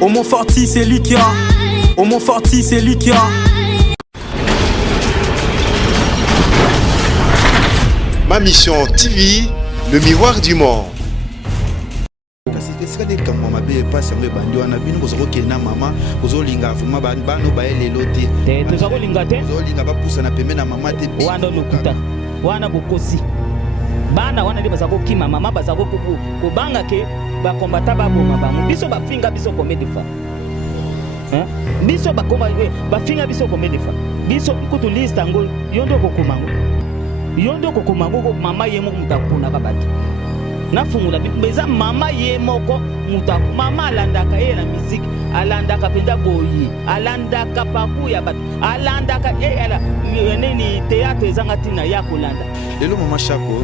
Homo Forti, c'est Lucia. Homo Forti, c'est Lucia. Ma mission TV, le miroir du monde. Bana wana ndi bazako kima mama bazako kubanga ke ba kombata ba boma ba biso ba finga biso combien de fois biso ba komba ba finga biso combien de fois biso kutu list ngo yondo kokumango ko mama yemo mutakuna ka batu na fungula beza mama yemoko mutaku mama alandaka ye na musique alandaka penda boyi alandaka paku ya batu alandaka ala nini théâtre ezanga tina ya kolanda lelo mama Shako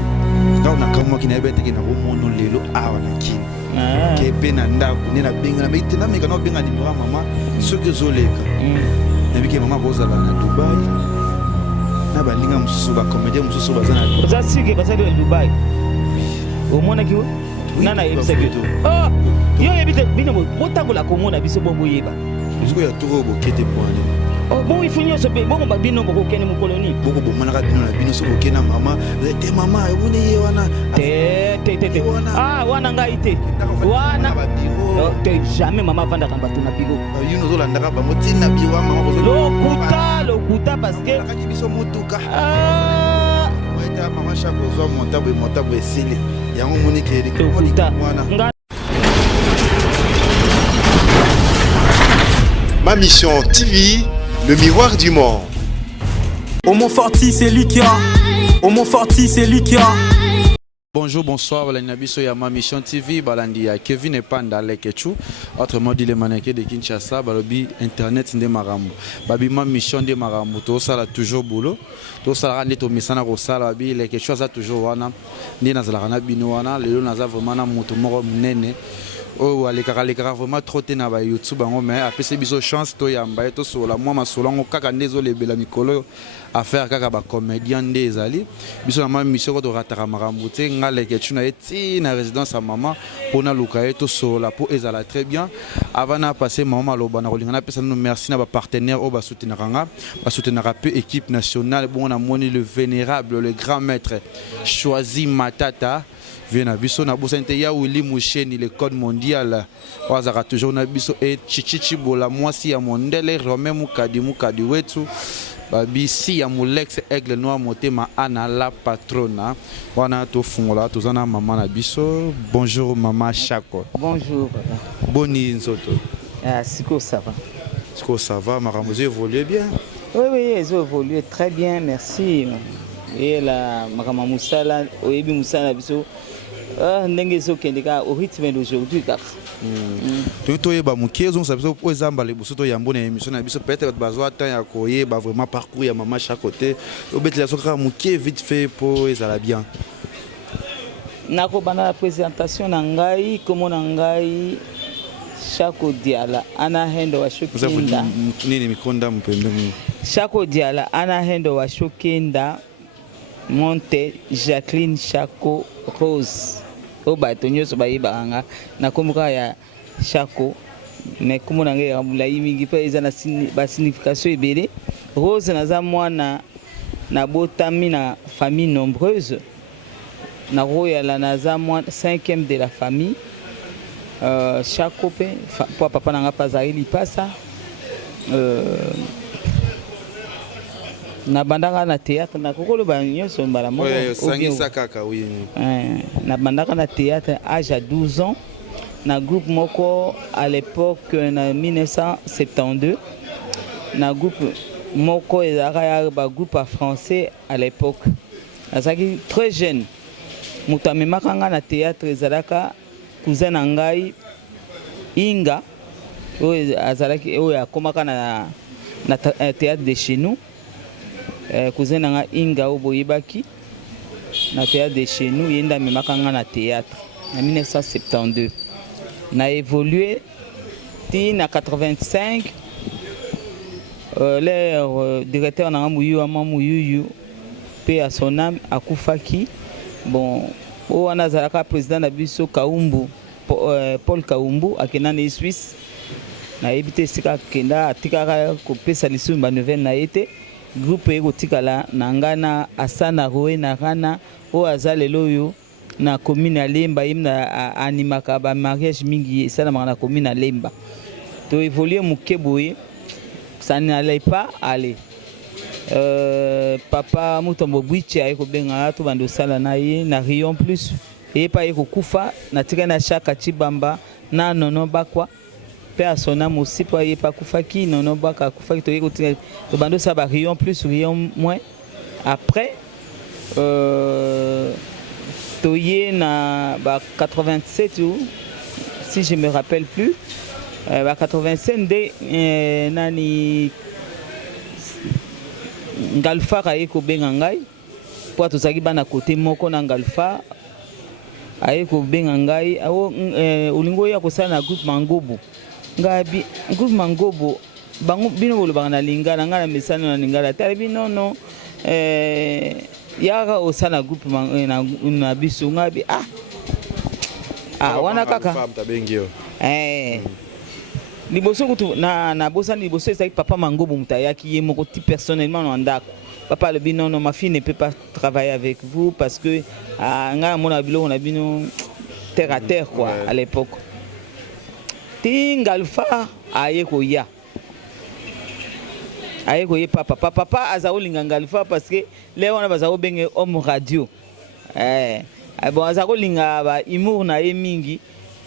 quand na kamo ki na bete ki na romono lelo awa na ki ke pe na ndako ni na binga na mite na mika no binga ni mama soki zoleka na bike mama boza na Dubai na balinga mususu ba comédien mususu bazana za sige bazali Dubai au mona kiwo nana yebisa bitu oh yo yebite bino botagola komona biso bobo yeba biso ya turo bokete poane oh bon il faut nyoso be bon ba bino boko kene mu koloni boko bo manaka bino na bino so bokena mama te mama ebone ye wana te ah wana ngai te wana te jamais mama vanda kamba tuna bigo yuno zo landaka bango tina biwa mama bozo lokuta parce que nakaki biso motuka weta mama Shako zo montabo esili yango monike lokuta Ma mission TV, le miroir du monde. Homo Forti, c'est Lucia. Homo Forti, c'est Lucia. Bonjour, bonsoir, Balanabiso Yama Mission TV, Balandia, Kevin et Panda Lekechu, autrement dit les mannequins de Kinshasa, Balobi Internet de Maramou, Babima Mission de Maramou, tout ça là toujours boulot, tout ça là net au Missana Rosala, Babi Lekechu, ça toujours wana, ni Nazarana Binoana, les Naza vraiment Moutomoro Nene. Oh, les caras vraiment trop na ba YouTube mais après c'est biso chance to yamba to sola moi masolongo kaka ndezo lebela mikolo affaire kaka ba comédien ndezali biso na ma mission ko to rataka makambo te ngale ke tuna eti na résidence à maman pour na luka to sola pour ezala très bien avant na passer maman loba na rolingana pesa nous merci na ba partenaire o ba soutenir peu équipe nationale bon on a moni le vénérable le grand maître choisi Matata Viena biso na bosante ya Willy Moucheni le code mondial wazaka toujours na biso et chichichi bola mwasi ya mondele Romain Mukadi wetu babisi ya Mulex aigle noir motema ana la patrona wana to fungola to zana mama na biso bonjour mama Shako bonjour papa boni nzoto siko ça va makambo évolue bien oui ils ont évolué très bien merci et la makambo musala oyebi musala biso ndenge sokendeka au rythme d'aujourd'hui kaka to yeba mukezo sabiso po ezamba le buso to yambona émission na biso peut-être bazwa temps ya koyeba vraiment parcours ya mama chaque côté obetela soka muke vite fait pour ezala bien nako bana la présentation na ngai komo na ngai Shako Diala ana hendo wa shokinda nini mikonda mpembe Shako Diala ana hendo wa shokinda Monte Jacqueline Shako Rose oba tonyoso bayibanga na komuka ya Shako mais comme on a la mingi pa eza na signification ebele Rose naza mwana na botami na famille nombreuse na roya la naza mwana 5e de la famille Shako pe papa nanga pazali lipasa na bandaka na théâtre na kokolo ba nyonso mbala moko sangisa kaka oui na bandaka na théâtre âge à 12 ans na groupe moko à l'époque na 1972 na groupe moko ezaka ba groupe français à l'époque azaki très jeune mutu amemaka nga na théâtre ezalaka cousin na ngai Inga oyo azalaki oyo akomaka na théâtre de chez nous cousin nanga Inga oboyebaki na théâtre de chez nous yenda memaka nga na théâtre en 1972 na évolué na 85 le directeur nanga Muyuyu pe à son âme akufaki bon wana azalaka président na biso Kaumbu Paul Kaumbu akena na Suisse na ebité sika kenda atikaka kopesa lisumu ba nouvelle na yete groupe eko tikala na ngana asana roe na rana o azalelo yo na commune ya Lemba imna animaka ba mariage mingi ça na commune ya Lemba to évoluer mukeboye ça n'allait pas aller papa Mutombo Bwiche ayeko benga to bando sala na ye na Rion Plus et pa yeko kufa na tika na chaka chibamba na nono bakwa persona mosipa ye pa kufa ki nono baka kufa to yeko tika to bando sa ba Rion Plus Rion moins après toye na ba 87 ou si je me rappelle plus ba 87 de nani Ngalfa ayeko benga ngai po tozaki bana côté moko na Ngalfa ayeko benga ngai awo ulingo ya kosala na groupe Mangobo ngabi groupe Mangobo bango bino bolo bana lingala ngala mesana na lingala tali non yaka osana groupe na biso ngabi wana kaka liboso kutu na bosa liboso ezaki papa Mangobo mutayaki ye moko ti personnellement na ndako papa le bino non ma fille ne peut pas travailler avec vous parce que nga mona bilo na bino terre à terre quoi à l'époque Tingalfa ayeko ya papa azao lingangalfa parce que les on a bazao benge homme radio bon azao linga ba humour na ye mingi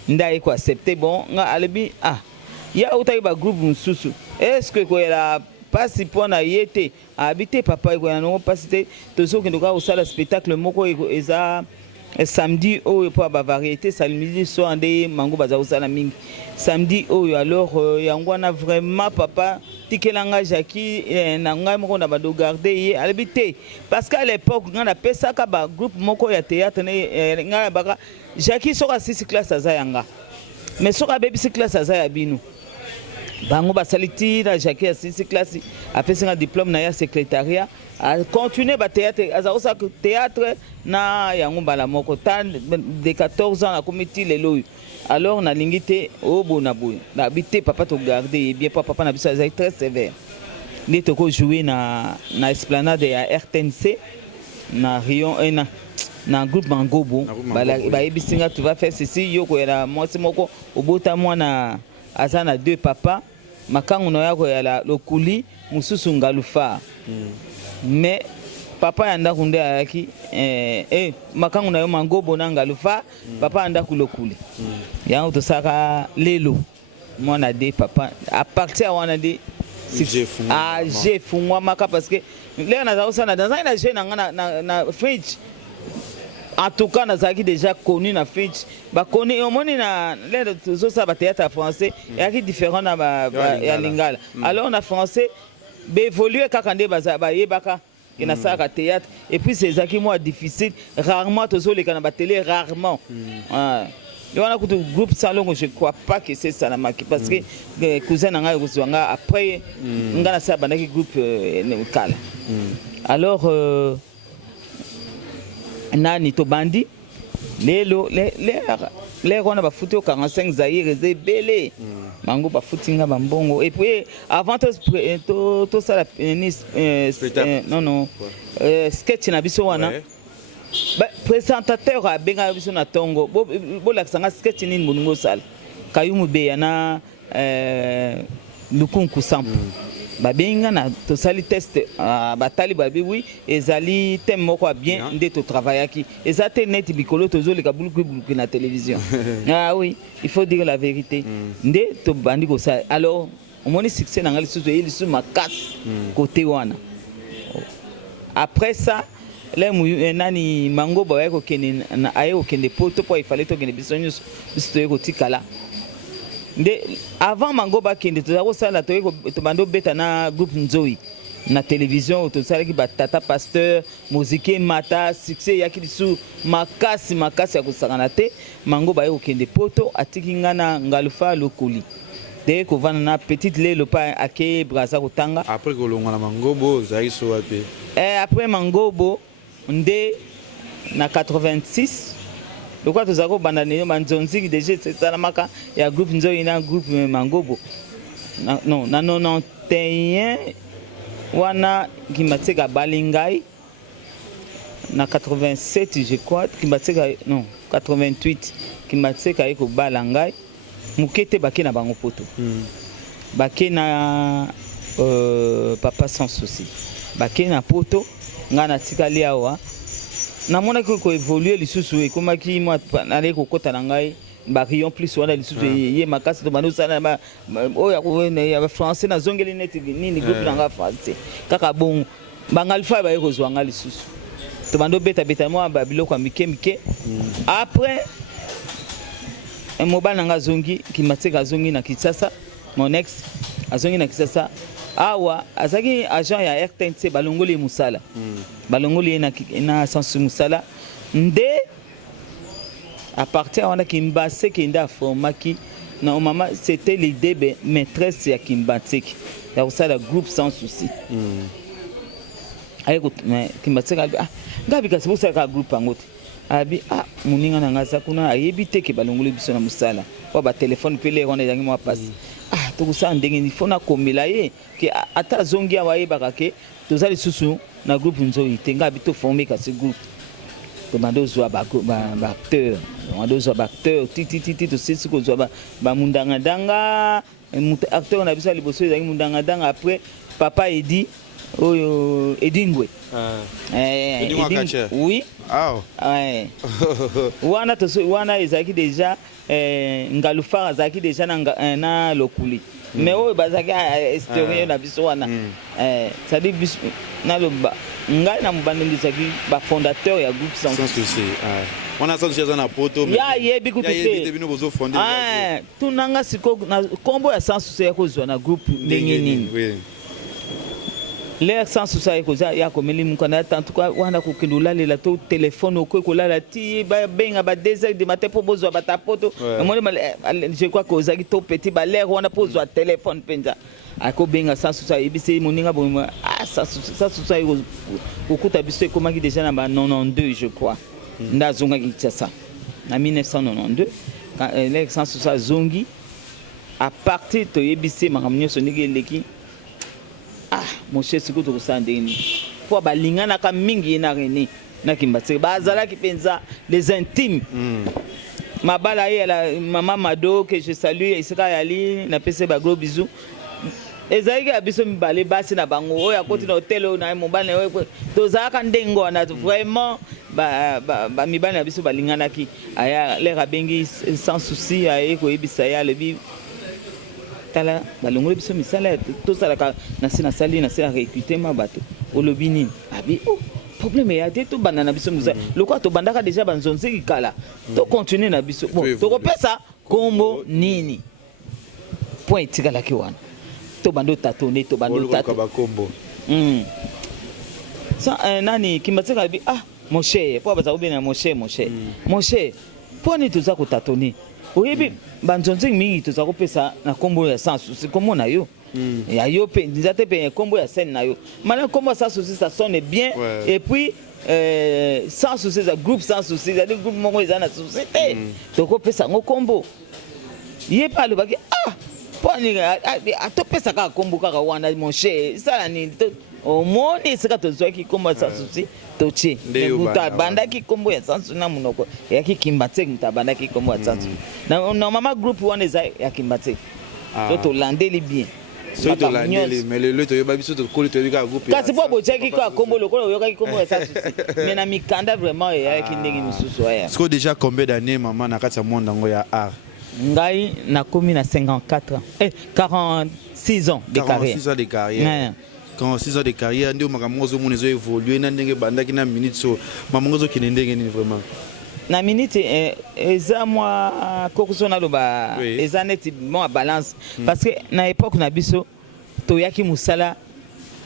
ndai ko accepter bon nga alebi ya utaki ba groupe mususu est-ce que ko la pasi pona yete habiter papa ko na no pasite tozo ke ndoka usala spectacle moko eza samedi oyo po ba variété salimidi so ande mango baza usala mingi samedi oyo alors yango na vraiment papa tikelanga Jackie na ngai moko na bado garder ye alebité parce qu'à l'époque ngana pesa ka ba groupe moko ya théâtre ne ngana baka Jackie soka 6 classe azayanga mais soka baby 6 classe azaya binu bango basaliti na Jackie ya 6 classe après un diplôme na ya secrétariat a continuer ba théâtre azaosa théâtre na yango bala moko tan de 14 ans na comité lelo alors na lingité o bona boy na habité papa to garder bien papa na biso azai très sévère ni to ko jouer na esplanade ya RTNC na Rion na groupe Mangobo ba ebisinga tu vas faire ceci yoko ya mwasi moko obota mwana azana deux papa makangu na yako ya lokuli mususu Ngalufa mais papa yanda kunde ayaki makangu na yo Mangobo na Ngalufa papa yanda kulokuli yango to saka lelo mwana de papa à partir wana de j'ai fungwa maka parce que là na za sana dans un jeune na fridge en tout cas nazaki déjà connu na fridge ba connu au moni na l'air de ça ba théâtre français yaki différent na ya lingala alors na français ba évoluer kakande ba yebaka na saka théâtre et puis c'est zaki moi difficile rarement tozo le kana ba télé rarement on a un groupe salon, je ne crois pas que c'est ça parce que cousin n'a pas après on a un groupe local. Alors nani to bandi les on a foutu au 45 Zaïre c'est belé mango ba foutinga bambongo et puis avant tout ça non sketch na biso wana présentateur a benga biso na tongo bo la sanga sketch nini moningo sala kayumu be na lukunku sample ba benga na to sali test batali ba bi oui ezali thème moko bien nde to travailler ki ezate net bikolo tozo le kabuluku na télévision oui il faut dire la vérité nde to bandi ko ça alors on moni succès na ngali suto ili su makas côté wana après ça les nani Mangobo ayeko kene na ayeko kende poto po il fallait to kende bisonyus bisto yeko tikala nde avant Mangobo kende to zako sala to yeko to bando beta na groupe Nzoi na télévision to sala ki batata pasteur musique mata succès yaki su makasi ya kusangana te Mangobo ayeko kende poto atiki ngana Ngalufa lokoli de ko vana na petite lelo pa ake braza kotanga après ko longa na Mangobo zaiso wapi après Mangobo ndé na 86 le quoi tozako banda ne manzonzi déjà c'est ça maka ya groupe Nzoi na groupe Mangobo non na 91 wana Kimbatseka balingai na 87 je crois Kimbatseka non 88 Kimbatseka eko balangai mukete bake na bango poto bake na papa sans souci bake na poto ngana tikali awa na mona ko évoluer lisusu ekomaki moi aller kokota na ngai ba rayon plus wana lisusu ye makasi to banu sana ba oya ko ya français na zongeli net nini groupe na nga français kaka bon bangalfa ba yeko zwanga lisusu to bando beta moi ba biloko mike après un mobile nanga zongi Kimbatseka zongi na Kinshasa mon ex azongi na Kinshasa awa azaki agent ya RTNC balongoli musala balongoli na sans musala nde à partir wana Kimbatseka nda formaki na mama c'était l'idée maîtresse ya Kimbatseka ya usala groupe sans souci ayeko Kimbatseka ngabi kasi busala ka groupe angote abi muninga na ngasa kuna ayebi teke balongoli biso na musala wa ba téléphone pele wana yangi mo passe tokusa ndenge ni fona komela ye ke ata zongi awaye bakake tozali susu na groupe nzoyi tenga bito former kasi groupe to bandozo ba acteur bandozo ba acteur titi to sisi ko zo ba mundanga danga acteur na biso liboso ezali mundanga danga après papa Edi oyo Edingwe oui wana to wana ezaki déjà Ngalufara azaki déjà na lokuli mais oyo bazaki historien na biso wana ça dit biso na loba ngai na mubande ndizaki ba fondateur ya groupe sans souci on a ça déjà na poto mais ya yebi kupite bino bozo fonder tunanga siko na kombo ya sans souci ya kozwa na groupe ndenge nini l'air sans souci ya komeli mukana tantu kwa wana kokindula lela to téléphone okokolala ti ba benga ba 2h du matin pour bozwa batapoto je crois que ozaki to petit ba l'air wana pozwa téléphone penza ako benga sans souci ibisi moninga bo sans souci okuta biso ekomaki déjà na ba 92 je crois ndazonga Kinshasa na 1992 quand l'air sans souci zongi à partir to ibisi makamnyo soniki leki mon cher siko to kusandeni po balingana ka mingi na René na Kimbatseka bazala ki penza les intimes mabala ye la maman Mado que je salue Isaka Yali na pese ba gros bisous ezaki abiso mibale basi na bango oya koti na hotel na mobane to zaka ndengo na vraiment ba mibale na biso balingana ki aya le rabengi sans souci aye ko ebisa ya le bi tala balongole biso misala to sala ka na sina sali na sala réécouter ma bato olobini abi problème ya te to banana biso muza lokwa to bandaka déjà banzonzi kala to continuer na biso bon to kopesa kombo nini point tikala ki wana to bando tatone to bando tatone kombo ça nani Kimbatseka bi mon cher po baza obena mon cher po ni to za ko tatone oyebi banzonzi mingi to za ko pesa na kombo ya sans souci kombo na yo ya yo pe nzate pe kombo ya scène na yo mana kombo sans souci ça sonne bien et puis sans souci ça groupe sans souci ça groupe moko ezana société to ko pesa ngo kombo ye pa le baki poni to pesa ka kombo kaka wana mon cher ça ni au monde c'est ka to zo ki kombo sans souci toche muta banda ki kombo ya sans na munoko ya ki Kimbatseka mutabanda ki kombo ya sans na mama group wana za ya Kimbatseka to landeli bien so to landeli mais le to yoba biso to koli to yoka groupe kasi po bocha ki ka kombo lokolo yoka ki kombo ya sans mais na mikanda vraiment ya ki ndenge misusu ya est-ce que déjà combien d'années maman na kati ya monde ngo ya art ngai na komi na 54 ans 46 ans de carrière 46 ans de carrière 6 ans de carrière ndio makambo zo munezo évoluer na ndenge bandaki na minute so mamango zo kinendenge ni vraiment na minute eza moi kokuso na loba eza neti bon balance parce que na époque na biso to yaki musala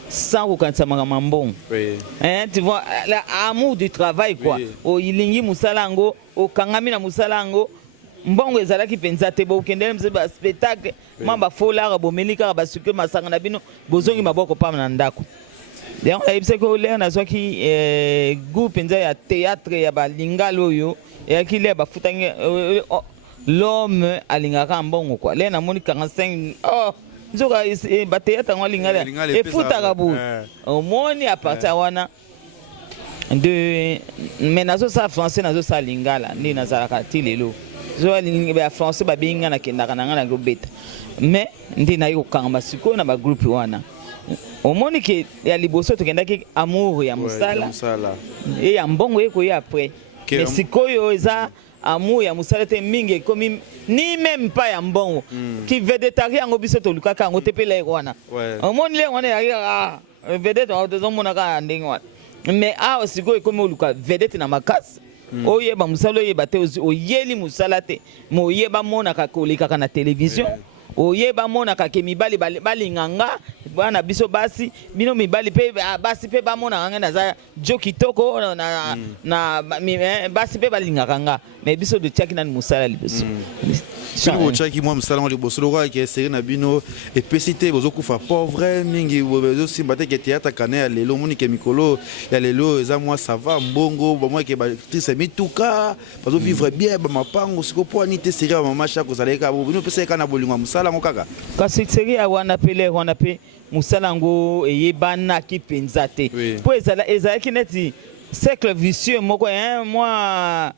sans kokanisa makambo tu vois l'amour du travail quoi o ilingi musala ngo o kangami na musala ngo mbongo ezalaki penza te bo kendele mse ba spectacle mamba folara bomelika ba suke masanga na bino bozongi maboko pa na ndako donc ayebise ko le na zwaki groupe penza ya théâtre ya ba lingalo yo ya ki le ba futangi l'homme alingaka mbongo quoi le na moni 45 nzoka bateyata ngo lingala efutaka bu omoni à partir wana de mais nazo sa français nazo sa lingala ndi nazalaka ti lelo zo lingala français babinga na kendaka na ngana gobeta mais ndi na yo kanga siko na ba groupe wana omoni ke ya liboso to kendaki amour ya musala et ya mbongo eko ya après mais sikoyo eza amour ya musala te mingi komi ni même pas ya mbongo ki vedetari yango biso to lukaka ngo tepela wana omoni le wana ya vedete to zo mona ka ndenge wana mais sikoyo komi oluka vedete na makasi oyeba musala oyeba te oyeli musala te mo oyeba mona ka koleka na télévision oyeba mona ka ke mibali balinganga bana biso basi bino mibali pe basi pe bamona nganga na za joki toko na basi pe balingaka nga mais biso de chaki na musala liboso Siko chaki moi musala ngo liboso lo kwa ke seri na bino epesite bozo kufa pauvre mingi bozo simbate ke théâtre kana ya lelo moni ke mikolo ya lelo eza moi ça va mbongo ba moi ke ba triste mituka bazo vivre bien ba mapango siko po ani te seri ba mama chako zaleka bino pesa kana bolinga musala ngo kaka kasi seri ya wana pe musala ngo eyebana ki penza te po ezala ki neti cercle vicieux moko moi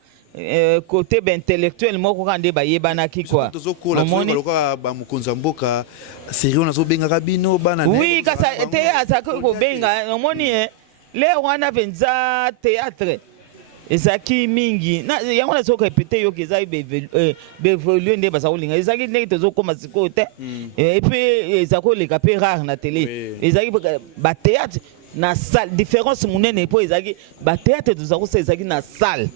côté intellectuel moko kande ba yebana ki quoi omoni ba mukonza mboka seri ona zo benga kabino bana oui kasa te azako ko benga omoni le wana penza théâtre ezaki mingi na yango na soka répéter yo keza bevoluer nde basa kolinga ezaki ndenge tozo koma siko te et puis ezako le capé rare na télé ezaki ba théâtre na salle différence munene po ezaki ba théâtre tozako se ezaki na salle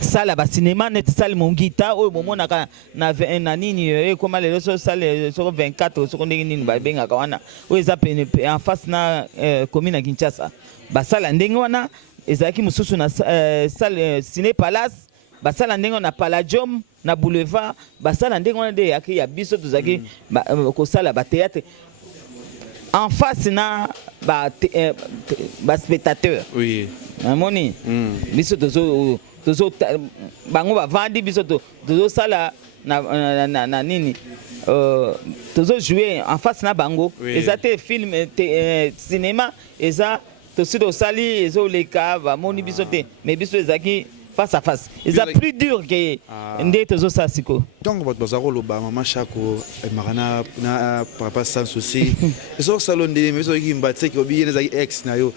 salle ba cinéma net salle mongita oyo bomona ka na nini koma lelo so salle so 24 so ndenge nini ba benga ka wana oyo eza en face na commune Kinshasa ba salle ndenge wana ezaki mususu na salle Ciné Palace basala ndenge na Palladium na Boulevard basala ndenge wana de yaki ya biso tozaki ko sala ba théâtre en face na ba spectateur amoni biso tozo bango ba vandi biso tozo sala na nini tozo jouer en face na bango ezate film cinéma eza to sali ezo leka ba moni biso te mais biso ezaki face à face eza plus dur que nde tozo sa siko donc bato bazako loba mama chako marana na papa sans souci ezo salonde mais ezo ki mbatse ki obi ezaki ex na yo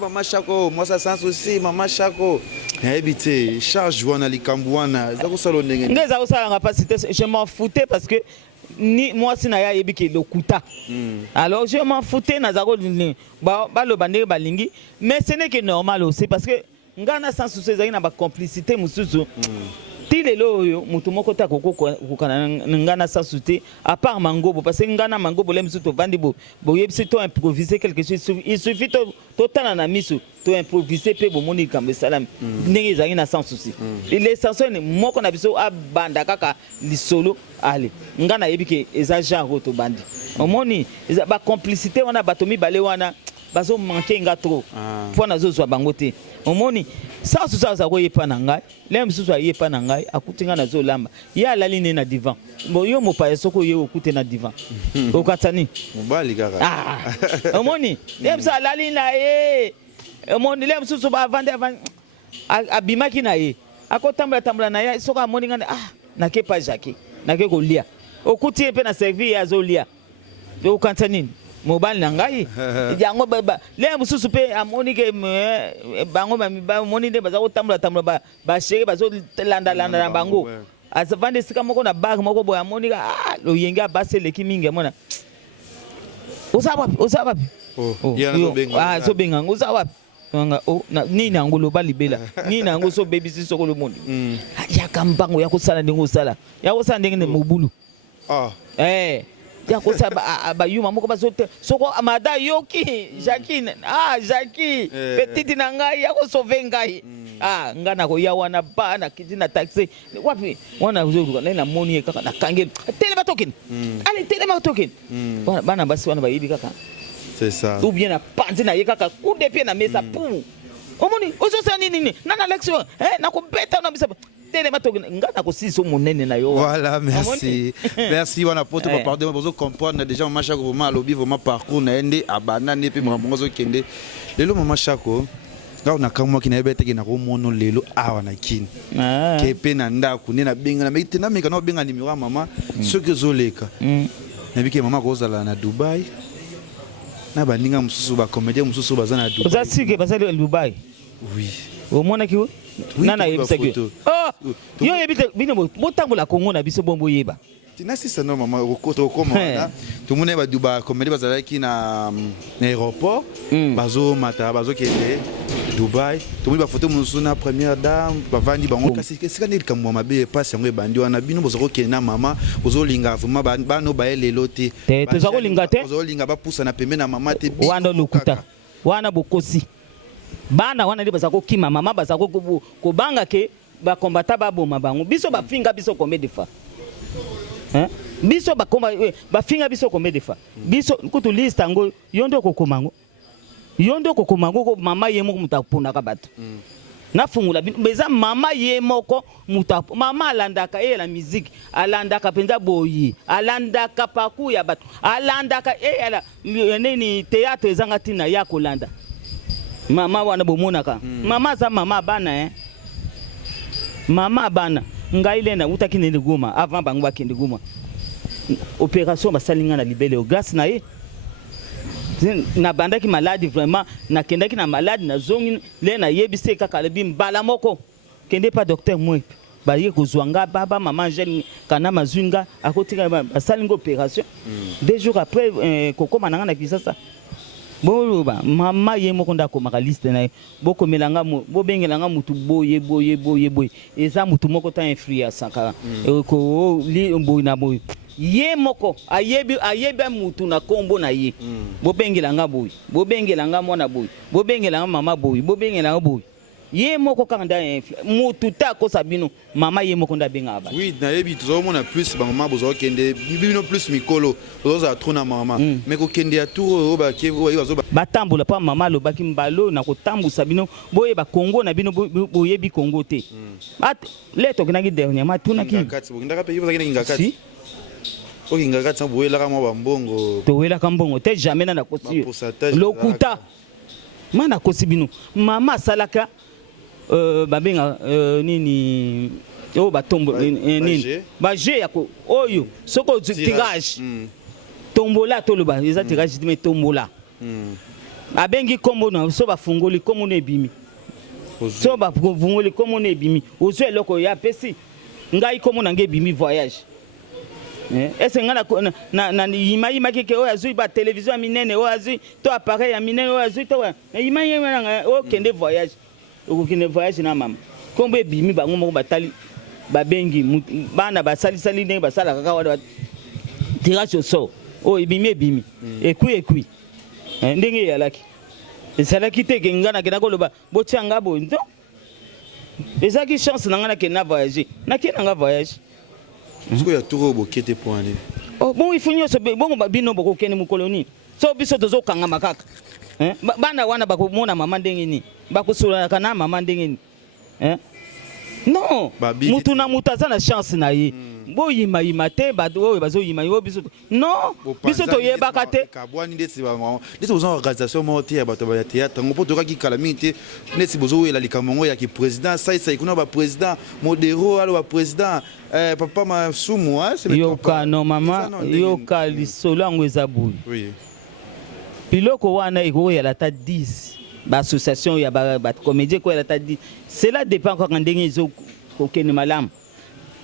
mama chako moi ça sans souci mama chako habité charge wana likambu wana ezako salonde ngeza ko sala nga pas je m'en foutais parce que ni moi si na ya yebiki lokuta alors je m'en foutais na zako ba lo bande balingi mais ce n'est que normal aussi parce que ngana sans souci ezaki na ba complicité mususu ti lelo oyo mutu moko ta kokana ngana sans souci à part mangobo parce que ngana mangobo le mususu vandi bo yebisi to improviser quelque chose il suffit to tana na misu to improviser pe bo moni kambe salam ndenge ezaki na sans souci l'essentiel moko na biso abanda kaka lisolo ale ngana yebiki eza genre to bandi omoni eza ba complicité wana batomi bale wana bazo manquer nga trop pour nazo zo bango te omoni sans souci za ko yepa na ngai le msusu ayepa na ngai akutinga nazo lamba ya lali ne na divan bo yo mo pa soko ye okute na divan okatani mobali kaka omoni le msusu lali na omoni le msusu ba vande abimaki na ye akotambula na ye soko amoni ngana na ke pa jaki na ke kolia okuti pe na servir ya zolia okatani mobile na ngai yango le mususu pe amoni ke bango ba moni de bazako tambula ba chéri bazo landa na bango azavande sika moko na bag moko boya moni lo yenga basele ki mingi mona osawa so benga osawa nga na nini angulo balibela nini ango so baby si sokolo moni ya kambango ya kusala ndingo sala ya kusala ndenge mobulu ya kosa ba yuma moko bazote soko amada yoki Jackie Jackie petite na ngai ya ko sauver ngai ngana ko ya wana ba na kitina taxi wapi wana uzoruka na moni kaka na kangeli tele batoken allez tele batoken bana basi wana bayibi kaka c'est ça ou bien na panzi na yekaka coup de pied na mesa pou omoni ozosa nini nana Alexio na ko beta na bisa télé bato ngana ko siso monene na yo. Voilà, merci. Merci on a porté pardon pour comprendre déjà maman Chako vraiment lobby vraiment parcours na ende abana ne pe maman zo kende. Lelo maman Chako nga on a kamwa kina bete kina ko mono lelo awa na kin. Ke pe na ndako ne na benga na mete na meka no benga numéro maman ce que zoleka. Na biki maman ko zala na Dubai. Na baninga mususu ba comédien mususu bazana na Dubai. Oza sike bazali Dubai. Oui. Au mona ki nana yebisa ke. Oh, yo yebite bino botambola Congo na biso bombo yeba. Tina sisa no mama okoto koma na. Tout monde ba Dubai comédien bazala ki na aéroport. Bazo mata bazo kende Dubai. Tout monde ba photo mususu na première dame ba vandi bango kasi sika ne likamwa mabe passe yango bandi wana bino bozo kena mama bozo linga vraiment ba no ba elelo te. Te tozo linga te. Bozo linga ba pusa na pembe na mama te. Wana lokuta. Wana bokosi. Bana wana ndi bazako kima mama bazako ko banga ke ba kombata ba boma bango biso ba finga biso combien de fois biso ba komba ba finga biso combien de fois biso kutu list ngo yondo ko komango ko mama yemo mutapunda ka bato na fungula beza mama yemoko mutapo mama alandaka la musique alandaka penza boyi alandaka paku ya bato alandaka ala nini théâtre ezanga tina ya kolanda mama wana bomonaka mama za mama bana mama bana ngai lena utaki ne Goma avant bango bakende Goma opération basalinga na libele grâce na ye na bandaki malade vraiment na kendaki na malade na zongi lena yebise kaka lebi mbala moko kende pa docteur moi ba ye kozwanga baba mama jeune kana mazunga akotika basalinga opération 2 jours après kokoma nanga na Kisasa boluba mama ye moko ndako makaliste na boko melanga bo bengelanga mutu boye eza mutu moko ta influence saka ko li boy na boy ye moko ayebi mutu na kombo na ye bo bengelanga boy bo bengelanga mwana boy bo bengelanga mama boy bo bengelanga boy ye moko kanda mutu ta ko sabino mama ye moko ndabenga ba oui na yebi tozo mona plus ba mama bozo kende bibino plus mikolo bozo atrona mama mais ko kende ya tour ba ke bazo batambola pa mama lo baki mbalo na ko tambusa bino boye ba Congo na bino boye bi Congo te at leto kinaki dernièrement tuna ki ngakati ndaka pe yoza kinaki ngakati oki ngakati boye la kama ba mbongo to wela kambongo te jamais na kosi lokuta mana kosi bino mama salaka babenga nini o batombo nini baje yako oyo soko tirage tombola toloba eza tirage mais tombola abengi kombo na so bafungoli komo ne bimi so bafungoli komo ne bimi ozo eloko ya pesi ngai komo na nge bimi voyage ese ngana na yima keke o azui ba télévision minene o azui to appareil ya minene o azui to yima yema o kende voyage okokine voyage na mama kombo ebimi bango moko batali babengi bana basali ndenge basala kaka wana tirage so o ebimi ekui ndenge yalaki esalaki te ke ngana ke nakoloba botianga bo ndo ezaki chance na ngana ke na voyager na ke na nga voyage siko ya turo bokete poane bon il faut nyoso bon babino boko kene mu colonie so biso tozo kanga makaka bana wana bakomona mama ndenge ni bakosula kana mama ndenge ni non mutu na mutu aza na chance na ye boyima te oyo bazoyima yo biso non biso toyebaka te kabwani ndeti boza organisation moko te ya bato ya théâtre ngo mpo tokaki kala mingi te neti bozoyela likambo ngo ya kiprésident saisai kuna baprésident modero alo baprésident papa masumu yoka no mama yoka lisolo yango eza boye biloko wana ekoyela ta 10 association ya ba comédien ko ta 10 cela dépend quand ndenge ezo kokene malamu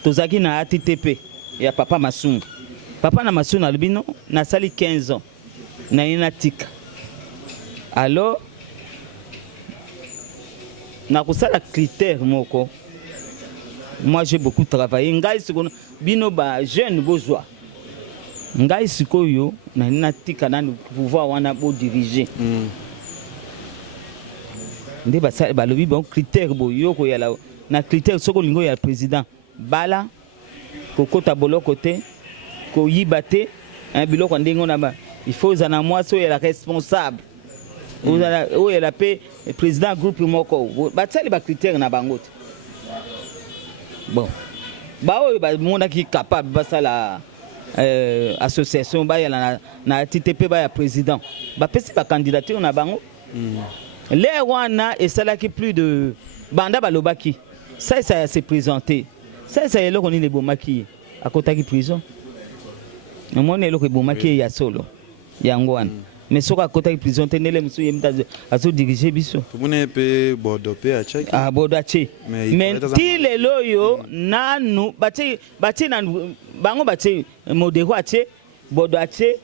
tozaki na ATTP ya papa Masumu papa na Masumu albino na sali 15 ans na ina tika alors na kusala critère moko moi j'ai beaucoup travaillé ngai sikono bino ba jeune bozwa ngai sikoyo na ina tika na pouvoir wana bo diriger nde basali balobi bon critère boyo ko ya na critère soko lingo ya président bala kokota boloko te ko yibate biloko ndenge na ba il faut zana moi so ya responsable o ya la paix président groupe moko batali ba critère na bango bon baoyo bamonaki capable basala association bayala na TTP baya président bapesi bacandidature na bango les wana esalaki plus de banda balobaki ça s'est présenté ça eloko nini ebomaki akotaki prison omoni eloko ebomaki ya solo yango wana mais soki akotaki prison te ndele mosusu ye mutu azodirige biso tomoni mpe bodo mpe achaki bodo atie mais ti lelo oyo nanu batie nanu bango batie modero atie bodo atie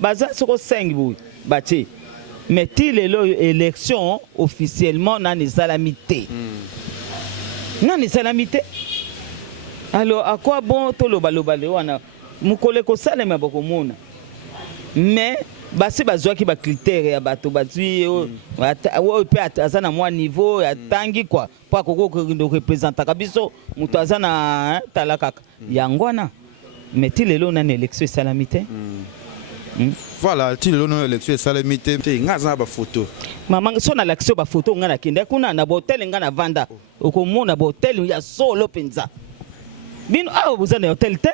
baza soko 5 boye batie mais ti lelo oyo élection officiellement nani esalami te nani esalami te alors à quoi bon tolobaloba le wana mokolo ekosalema bokomona mais basi bazwaki bacritère ya bato bazwi oyo mpe aza na mwa niveau ya tangi kwa mpo akokokende représentaka biso moto aza na tala kaka yango wana mais ti lelo nani élection esalami te voilà ti lelo nani élection esalami te nga aza na bafoto mama so na élection bafoto nga nakende kuna na botel nga na vanda okomona botel ya solo mpenza bino awa boza na hotel te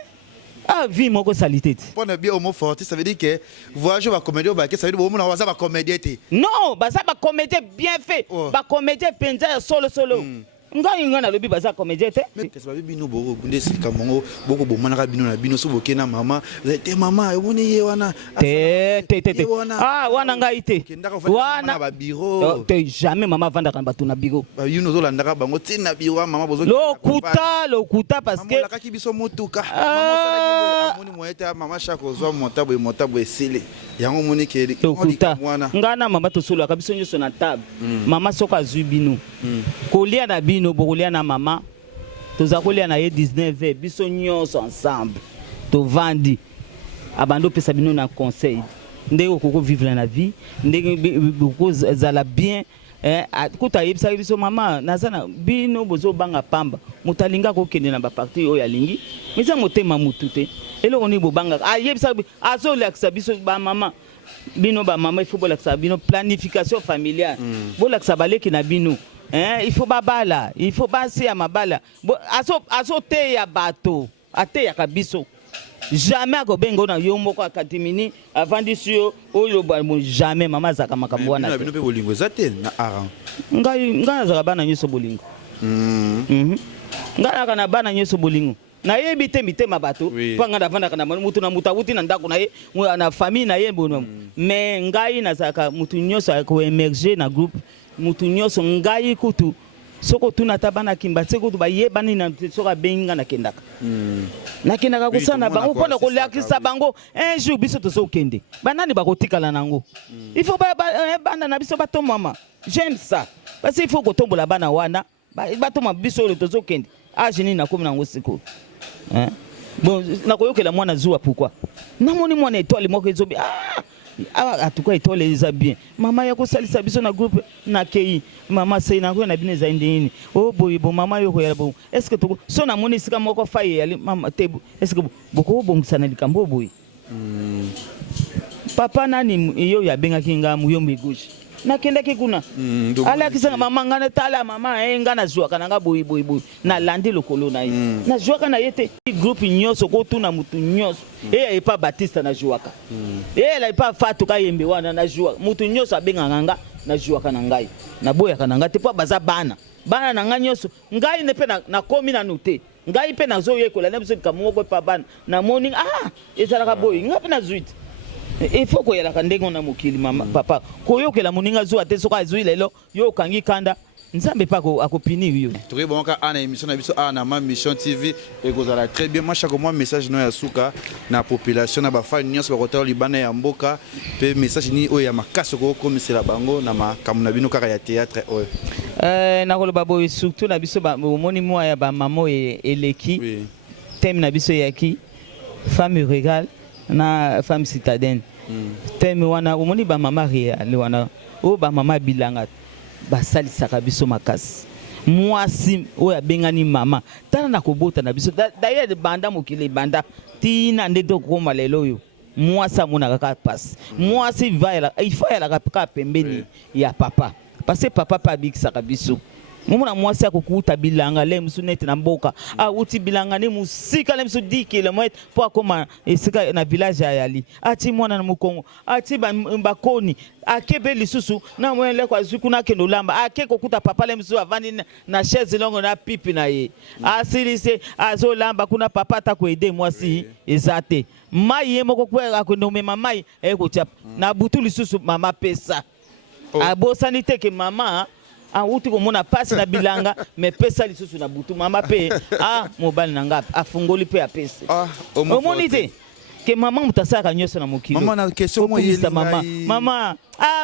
ah vie moko salité pour ne bien homo forti ça veut dire que voyage va comédie ba que ça veut dire bomo na waza ba comédie non baza ba comédie bien fait ba comédie penza solo ngai ngana lobi baza comédie te mais que ça va bino boko bunde sika mongo boko bomana ka bino na bino so bokena mama te mama eboni ye wana te ah wana ngai te wana ba bureau te jamais mama vanda kan batu na bureau ba yuno zo landaka bango tina bureau mama bozo lokuta parce que la kaki biso motuka mama sala ki amoni moyeta mama chako zo montabo esele yango moni ke lokuta ngana mama to solo ka biso nyoso na table mama soka zui bino kolia na bino bokolia na mama toza kolia na ye 19 biso nyonso ensemble to vandi abando pesa bino na conseil ndenge koko vivre na vie ndenge boko zala bien kuta yebisa biso mama nazana bino bozo banga pamba mutalinga ko kende na ba parti oyo alingi misa motema mutu te eloko ni bobanga yebisa azo laksa biso ba mama bino ba mama il faut bolaksa bino planification familiale bolaksa baleki na bino il faut babala il faut basi ya mabala aso te ya bato ate ya kabiso jamais akobenga na yo moko akatimini avandi sur oyo jamais mama zaka makambo wana na bino pe bolingo zatel na aran ngai zaka bana nyoso bolingo ngai kana bana nyoso bolingo na ye bite mitema bato panga davanda kana mutu na mutabuti na ndako na ye na famille na ye bono mais ngai na zaka mutu nyoso ko emerger na groupe mutu nyoso ngai kutu soko tuna tabana kimba tsekutu ba yebani na soka benga na kendaka nakendaka kusana bango pona ko lakisa bango un jour biso to so kende banani bakotikala nango il faut bana na biso bato mama j'aime ça parce qu'il faut ko tombola bana wana bato ma biso to so kende ajini na komi nango siko bon nakoyokela mwana zuwa pourquoi namoni mwana étoile moko ezobi en tout cas étoile eza bien mama yako salisa biso na groupe na kei mama sei na ko na bine za ndini oh boy bo mama yoko ya bo est-ce que to so na moni sika moko faye ya mama te est-ce que boko bongisa na likambo boy papa nani yo ya benga kinga mu yo mbegushi nakendaki kuna alakisanga mama ngana tala mama ngana zwa kana nga boy na landi lokolo na ye na zwa kana yete groupe nyoso ko tuna mutu nyoso e pa Batista na juaka la pa fatu ka yembe wana na jua mutu nyoso abenga nganga na juaka na ngai na boya kana ngate pa baza bana na nga nyoso ngai ne pe na komi na note ngai pe na zo yekola na biso kamoko pa bana na morning ezala ka boy ngapi na zuit il faut koyela kandengo na mokili mama papa koyokela moninga zo ate soka zo lelo yo kangi kanda nzambe pa akopini yo toke bonka ana émission na biso ana ma mission TV et kozala très bien moi chaque mois message no ya suka na population na ba fan nyonso ba kota libana ya mboka pe message ni oyo ya makasi ko komisela bango na makambo na bino kaka ya théâtre oyo na koloba boy surtout na biso ba moni moi ya ba mamo eleki thème na biso yaki femme régale na femme citadine thème wana omoni ba mama réal wana o ba mama bilanga basalisaka biso makasi mwasi oyo abengani mama tala na kobota na biso d'ailleurs banda mokili banda tina nde tokoma lelo oyo mwasi amonaka kaka pasi mwasi il faut yalaka kaka pembeni ya papa parce que papa pa abikisaka biso mumuna mwasi akukuta bilanga le musu neti na mboka uti bilanga ni musika le musu 10 km po akoma esika na village ya yali ati mwana na mukongo ati bakoni akebe lisusu na mwele kwa zukuna kendo lamba akeko kuta papa le musu avani na chaise longo na pipi na ye asilise azo lamba kuna papa ta ko aider mwasi ezate mai ye moko kwela ko no mema mai eko chap na butu lisusu mama pesa abosani te ke mama uti komona pasi na bilanga me pesa lisusu na butu mama pe mobali na ngapi afungoli pe ya pesa omoni te ke mama mutasaka nyoso na mokilo mama na question mo yeli mama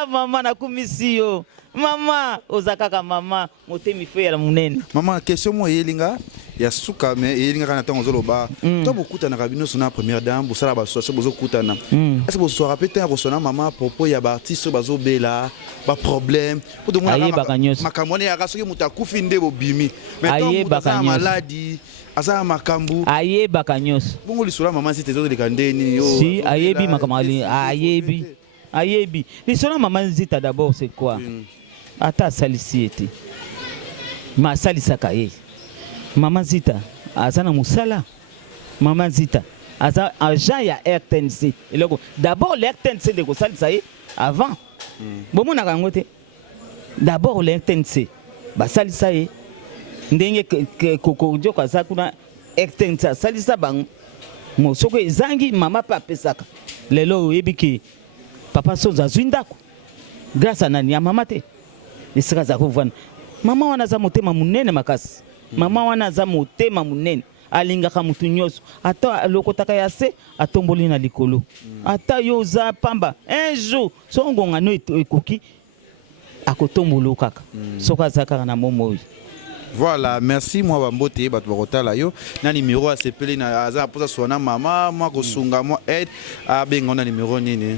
mama na kumisio mama ozakaka mama motemi fe ya munene mama question mo yelinga ya suka me yelinga kana tango zoloba to bokuta na kabino sona première dame bo sala ba so bozo kutana est-ce que vous se rappelez un ressonant maman propos ya ba artiste bazo bela ba problème pour donc makamone ya kasoki mutakufi nde bobimi mais to mutaza maladie asa makambu ayeba kanyos bongo lisura maman si tezo de kandeni yo si ayebi makamali ayebi lisura maman zita d'abord c'est quoi ata salisiete ma salisaka ye Maman Zita, azana musala. Maman Zita, azana agent ya RTNC. D'abord l'RTNC de Gosal ça y est avant. Bon mon arangote. D'abord l'RTNC. Ba sali ça y est. Ndenge koko dio kwa zakuna RTNC sali ça bang. Mo soko zangi mama pa pesaka. Lelo yebiki papa soza zwindako. Grâce à nani ya mama te. Nisika za kuvana. Mama wana za motema munene makasi. Mama wana za motema munene alingaka mutu nyoso ata lokotaka ya se atomboli na likolo ata yo za pamba un jour songo ngano ekoki akotombolo kaka soka zakaka na momo. Voilà, merci moi bambote bato bakotala yo na numéro a sepeli na aza posa sona mama moi kosunga moi aide a benga na numéro nini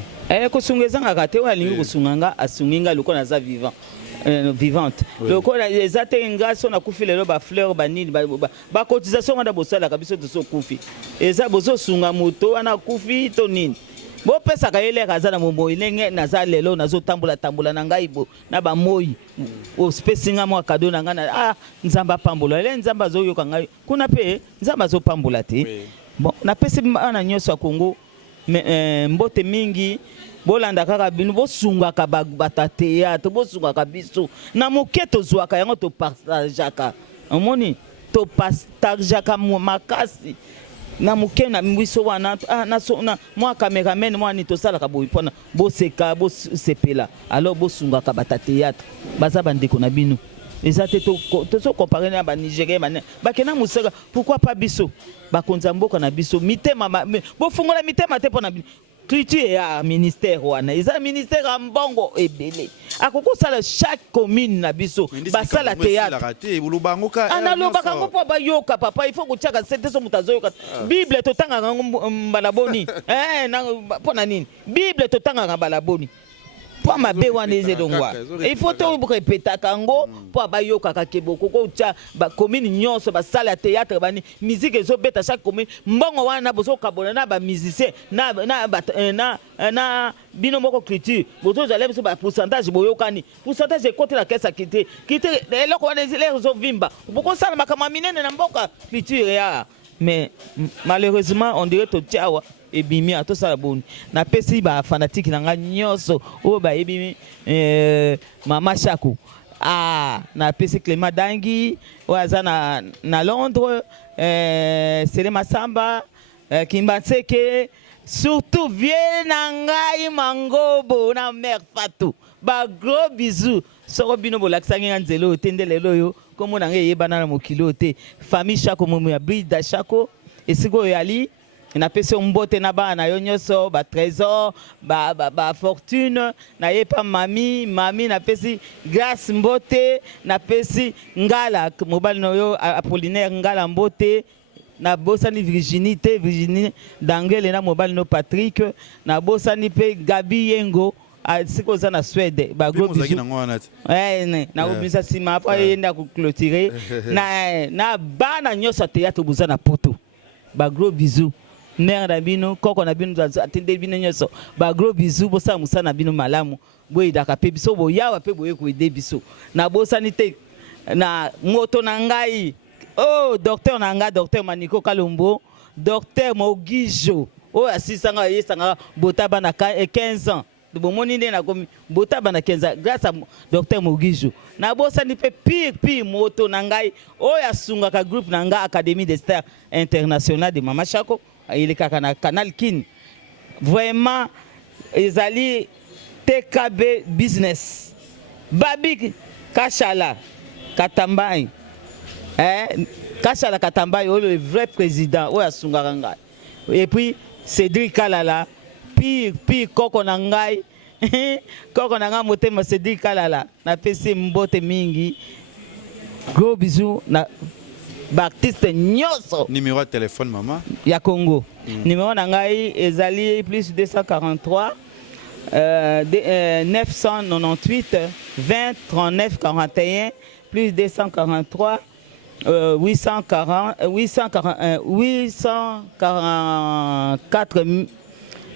kosunga zanga kate wa lingi kusunganga asunginga loko na za vivant vivante le ko les atenga so na kufi lelo ba fleur ba nini ba cotisation ngada bosala kabiso to so kufi eza bozo sunga moto ana kufi to nini bo pesa ka yele kaza na mombo ilenge na za lelo nazo tambola na ngai bo na ba moyi o specinga mo kado na ngana nzamba pambola le nzamba zo yoka ngai kuna pe nzamba zo pambola te bon na pesa na nyoso ya Kongo mbote mingi bolanda kaka binu bosunga ka bata théâtre bosunga ka biso na moketo zwaka yango to partageaka omoni to partageaka makasi na moke na mbiso wana na moi cameraman moi ni to sala ka boyi pona boseka bosepela alors bosunga ka bata théâtre baza bandeko na binu ezate to so comparer na ba Nigeria ba kena musaka pourquoi pas biso ba konza mboka na biso mitema bo fungola mitema te pona culture ya ministère wana eza ministère ya mbongo ebele akoko sala chaque commune na biso basala théâtre analobaka ngo po bayoka papa il faut kotiaka sete so mutazoyoka bible totanga mbalaboni na pona nini bible totanga mbalaboni po mabe wana ezedongwa il faut to répéter kango po bayoka kakeboko ko tia ba commune nyonso basala théâtre bani musique ezobeta chaque commune mbongo wana bozo kabona na ba musicien na bino moko culture bozo jale biso ba pourcentage boyokani pourcentage côté la caisse kité eloko wana les vimba boko sala makama minene na mboka culture ya mais malheureusement on dirait to tiawa ebimi ato sala boni na pesi ba fanatique na nga nyoso o ba ebimi mama Chaku na pesi Clément Dangi waza na Londres Selema Samba Kimbatseke surtout vie na ngai Mangobo na mère Fatou ba gros bisous soko bino bolaksangi nzelo tendele loyo komo na ngai yebana na mokilo te famille Chaku momu ya Brida Chaku esiko yali na pesi mbote na ba na yo nyoso ba trésor ba fortune na yepa mami na pesi grâce mbote na pesi ngala mobali no yo Apollinaire ngala mbote na bosani Virginie Dangele na mobali no Patrick na bosani pe Gabi Yengo siko za na Suède ba gros bisous na obisa sima pa yenda ko clôturer na bana nyoso théâtre buza na poto ba gros bisous mère na bino koko na bino atende bino nyoso ba gros bisous bosa musa na bino malamu boyi daka pe biso boyawa pe boye ko ide biso na bosani te na moto na ngai oh docteur na nga docteur Maniko Kalombo docteur Mogijo oh assisanga yesanga botaba na 15 ans de bomoni nde na komi botaba na 15 ans grâce à docteur Mogijo na bosa ni pe pire moto na ngai oh yasunga ka groupe na nga Académie des Stars International de Mama Chako il est kaka na Canal Kin vraiment ezali TKB business Babi Kashala Katambai Kashala Katambai le vrai président oya sungaranga et puis Cédric Kalala pire koko nangai koko nanga motema Cédric Kalala na pesi mbote mingi gros bisous na Baptiste Nyoso numéro de téléphone maman ya Congo numéro nangai ezali plus 243 998 20 39 41 plus 243 844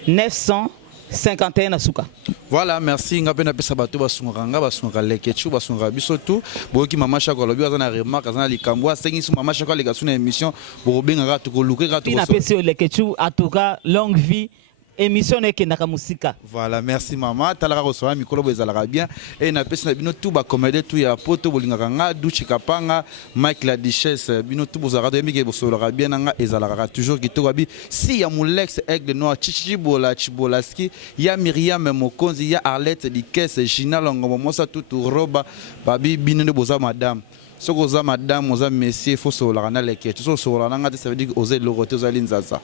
951 Asuka. Voilà, merci. Nga pena pesa bato basunganga basunga lekechu basunga bisoto boki Mama Chako lobi azana remarque azana likambo asengi su Mama Chako leka suna émission bobenga ga to koluka to ina pesi lekechu atuka longue vie émission ekendaka musika. Voilà, merci maman. Talaka recevoir mikolo bezalaka bien et na pesi na bino tout ba comédie tout ya poto bolingaka nga Duchi Kapanga Mike la Duchesse bino tout bozalaka de mike bosolaka bien nga ezalaka toujours kitoko bi si ya Mulex Aigle Noir Chichi Bola Chibolaski ya Myriam Mokonzi ya Arlette Dikese Gina Longo Mosa tout roba babi bino de boza madame. Ce que vous avez madame, vous avez messieurs, il faut se regarder les quêtes. Tout ça, ça veut dire que vous avez le retour de l'Inzaza.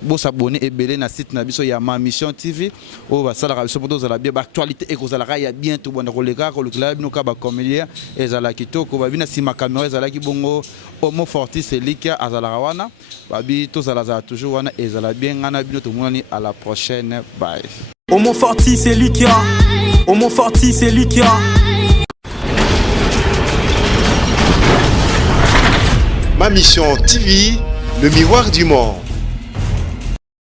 Vous abonnez et belé na site na biso ya Ma Mission TV. Oh bah ça la biso pour la bien actualité et que la ya bien tout bon le gars que le club nous kaba comédien et zala kitoko ba bina si ma caméra zala ki bongo Homo Fortis et Likia azala wana. Babi to zala za toujours wana et zala bien ngana bino to monani à la prochaine. Bye. Homo Fortis et Likia. Homo Fortis et Likia. Ma Mission TV, le miroir du monde.